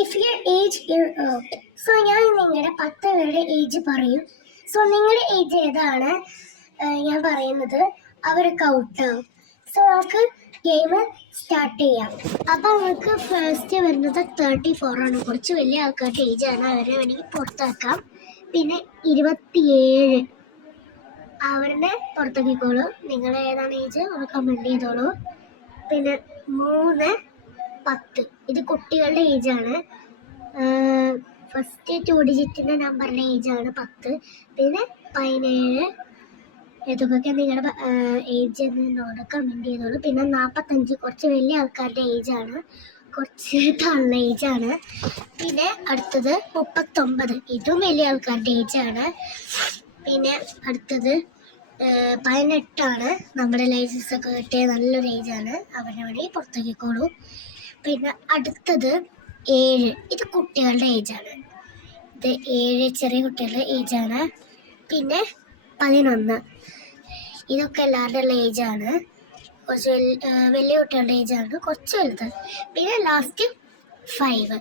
If your age year out. So ഞാൻ നിങ്ങളുടെ 10 പേരുടെ ഏജ് പറയും. സോ നിങ്ങളുടെ ഏജ് ഏതാണ് ഞാൻ പറയുന്നത് അവർക്ക് ഔട്ടാവും. സോ നമുക്ക് ഗെയിം സ്റ്റാർട്ട് ചെയ്യാം. അപ്പം നമുക്ക് ഫസ്റ്റ് വരുന്നത് 34 ആണ്. കുറച്ച് വലിയ ആൾക്കാരുടെ ഏജാണ്. അവരെ വേണമെങ്കിൽ പുറത്താക്കാം. പിന്നെ 27 അവരുടെ പുറത്താക്കിക്കോളൂ. നിങ്ങളുടെ ഏതാണ് ഏജ് ഒന്ന് കമൻറ്റ് ചെയ്തോളൂ. പിന്നെ 10 ഇത് കുട്ടികളുടെ ഏജാണ്. ഫസ്റ്റ് 2 ഡിജിറ്റിൻ്റെ നമ്പറിൻ്റെ ഏജാണ് 10. പിന്നെ 17 ഇതൊക്കെ നിങ്ങളുടെ ഏജ് എന്നോട് കമൻറ്റ് ചെയ്തോളൂ. പിന്നെ 45 കുറച്ച് വലിയ ആൾക്കാരുടെ ഏജാണ്, കുറച്ച് താഴ്ന്ന ഏജാണ്. പിന്നെ അടുത്തത് 39 ഇതും വലിയ ആൾക്കാരുടെ ഏജാണ്. പിന്നെ അടുത്തത് 18 നമ്മുടെ ലൈസൻസ് ഒക്കെ കിട്ടിയ നല്ലൊരു ഏജാണ്. അവരെ വേണമെങ്കിൽ പുറത്താക്കിക്കോളൂ. പിന്നെ അടുത്തത് 7 ഇത് കുട്ടികളുടെ ഏജാണ്. ഇത് 7 ചെറിയ കുട്ടികളുടെ ഏജാണ്. പിന്നെ 11 ഇതൊക്കെ എല്ലാവരുടെ ഉള്ള ഏജാണ്. കുറച്ച് വലിയ കുട്ടികളുടെ ഏജാണ്, കുറച്ച് വലുത്. പിന്നെ ലാസ്റ്റ് 5